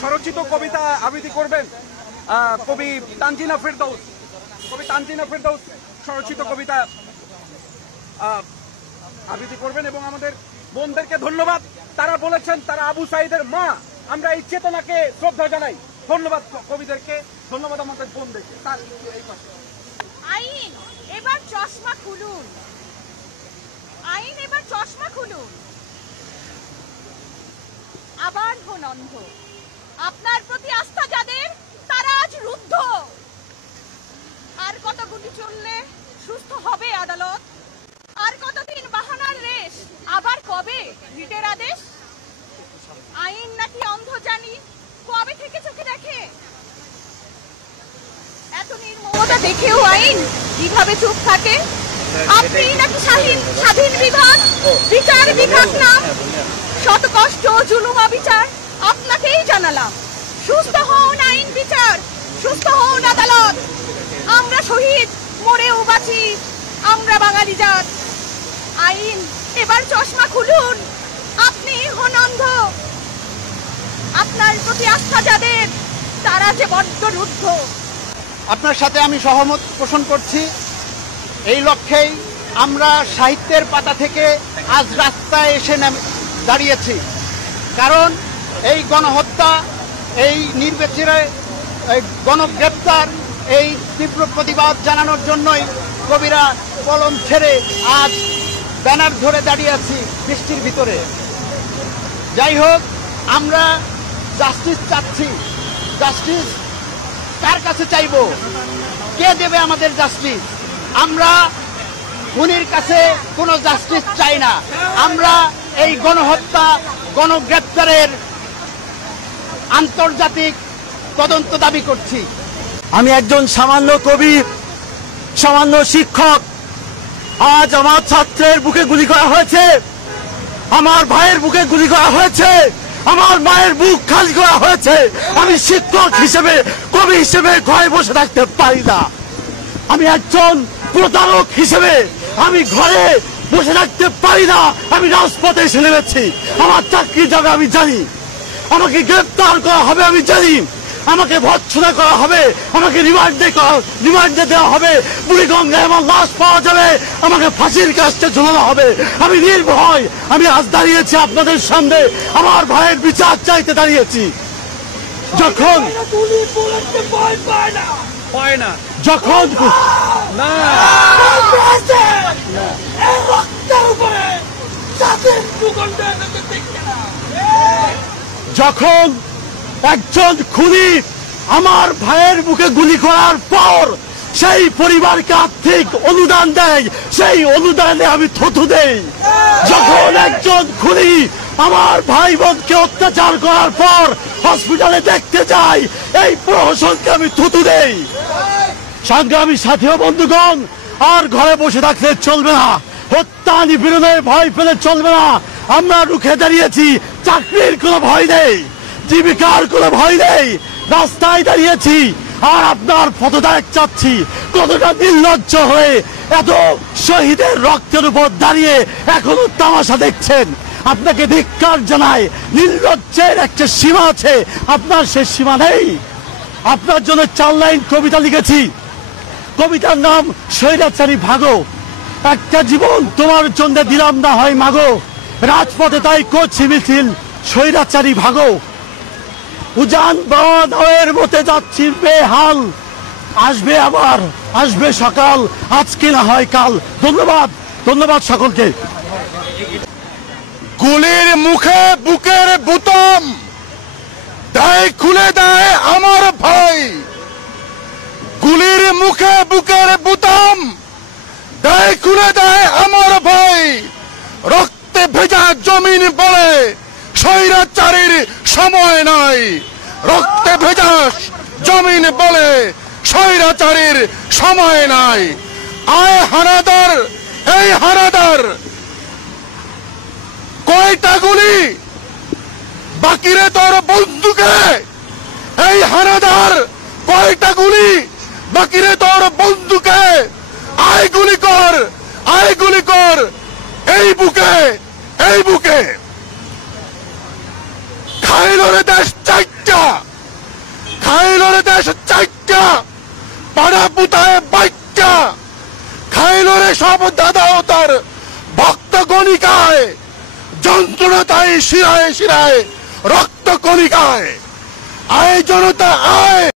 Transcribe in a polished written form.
স্বরচিত কবিতা আবৃত্তি করবেন কবি তানজিনা ফেরদৌস। স্বরচিত কবিতা আবৃত্তি করবেন এবং আমাদের বোনদেরকে ধন্যবাদ। তারা বলেছেন তারা আবু সাঈদের মা, আমরা এই চেতনাকে শ্রদ্ধা জানাই। ধন্যবাদ কবিদেরকে, ধন্যবাদ আমাদের বোনদেরকে। আইন এবার চশমা খুলুন, আইন এবার চশমা খুলুন, আবার হন অন্ধ। আপনার প্রতি আস্থা যাদের তারা আজ রুদ্ধ। আর কত গুলি চললে সুস্থ হবে আদালত? আর কতদিন বাহানার রেশ? আবার কবে রিটের আদেশ? আইন নাকি অন্ধ জানি, কবে থেকে চোখে দেখে? এত নির্মমতা দেখেও আইন কিভাবে চুপ থাকে? আপনি নাকি স্বাধীন বিভাগ, বিচার বিভাগ নাম? শত কষ্ট জুলুম বিচার আপনাকেই জানালাম। সুস্থ হন আইন বিচার, সুস্থ হন আদালত। আমরা শহীদ, মরেও বাঁচি, আমরা বাঙালি জাত। আইন এবার চশমা খুলুন, আপনি হন অন্ধ। আপনার প্রতি আস্থা যাদের তারা যে বড্ড রুদ্ধ। আপনার সাথে আমি সহমত পোষণ করছি। এই লক্ষ্যেই আমরা সাহিত্যের পাতা থেকে আজ রাস্তায় এসে দাঁড়িয়েছি। কারণ এই গণহত্যা, এই নির্বিচারে গণগ্রেপ্তার, এই তীব্র প্রতিবাদ জানানোর জন্যই কবিরা কলম ছেড়ে আজ ব্যানার ধরে দাঁড়িয়ে আছি বৃষ্টির ভিতরে। যাই হোক, আমরা জাস্টিস চাচ্ছি। জাস্টিস কার কাছে চাইব? কে দেবে আমাদের জাস্টিস? আমরা খুনির কাছে কোনো জাস্টিস চাই না। আমরা এই গণহত্যা, গণগ্রেপ্তারের আন্তর্জাতিক তদন্ত দাবি করছি। আমি একজন সামান্য কবি, সামান্য শিক্ষক। আজ আমার ছাত্রের বুকে গুলি করা হয়েছে, আমার ভাইয়ের বুকে গুলি করা হয়েছে, আমার মায়ের বুক খালি করা হয়েছে। আমি শিক্ষক হিসেবে, কবি হিসেবে ঘরে বসে থাকতে পারি না। আমি একজন প্রতারক হিসেবে আমি ঘরে বসে থাকতে পারি না। আমি রাজপথে এসে নেমেছি। আমার চাকরি যাবে আমি জানি, আমাকে গ্রেপ্তার করা হবে আমি জানি, আমাকে ভর্ৎসনা করা হবে, আমাকে রিমান্ডে দেওয়া হবে, বুড়িগঙ্গায় আমার লাশ পাওয়া যাবে, আমাকে ফাঁসির কাছে ঝুলানো হবে। আমি নির্ভয়, আমি আজ দাঁড়িয়েছি আপনাদের সামনে, আমার ভাইয়ের বিচার চাইতে দাঁড়িয়েছি। যখন যখন একজন খুনি আমার ভাইয়ের বুকে গুলি করার পর সেই পরিবারকে আর্থিক অনুদান দেয়, সেই অনুদানে আমি থুথু দেই। যখন একজন খুনি আমার ভাই বোনকে অত্যাচার করার পর হসপিটালে দেখতে যাই, এই প্রহসনকে আমি থুথু দেই। সংগ্রামী সাথী ও বন্ধুগণ, আর ঘরে বসে থাকলে চলবে না, হত্যা নিপীড়নের ভয় পেলে চলবে না। আমরা রুখে দাঁড়িয়েছি, চাকরির কোনো ভয় নেই, জীবিকার কোনো ভয় নেই, রাস্তায় দাঁড়িয়েছি। আর আপনার পদত্যাগ চাচ্ছি। কতটা নির্লজ্জ হয়ে এত শহীদের রক্তের উপর দাঁড়িয়ে এখনো তামাশা দেখছেন। আপনাকে ধিক্কার জানাই। নির্লজ্জের একটা সীমা আছে, আপনার সে সীমা নেই। আপনার জন্য 4 লাইন কবিতা লিখেছি। কবিতার নাম স্বৈরাচারী ভাগো। একটা জীবন তোমার জন্য দিলাম না হয় মাগো, রাজপথে তাই করছি মিছিল স্বৈরাচারী ভাগো। উজান বাওয়ার মতে যাচ্ছি বেহাল, আসবে আবার, আসবে সকাল, আজকে না হয় কাল। ধন্যবাদ, ধন্যবাদ সকলকে। গুলির মুখে বুকের বুতাম দেয় খুলে দেয় আমার ভাই। গুলির মুখে বুকের বুতাম দেয় খুলে দেয় আমার ভাই। রক্তে ভেজা জমিন বলে স্বৈরাচারীর সময় নাই। রক্তে ভেজা জমিন বলে স্বৈরাচারীর সময় নাই। আয় হানাদার, এই হানাদার, কয়টা গুলি বাকিরে তোর বন্দুকে? এই হানাদার, কয়টা গুলি বাকিরে তোর বন্দুকে? আয় গুলি কর, আয় গুলি কর, এই বুকে, এই বুকে। খাই খাইল রে দেশ চারটা, খাইল রে দেশ চারটা, পাড়া পুতায় বাইটা, খাইল রে সব দাদা ও তার ভক্ত গণিকায়, যন্ত্রণা তাই শিরায় শিরায় রক্ত কণিকায়। আয় জনতা আয়।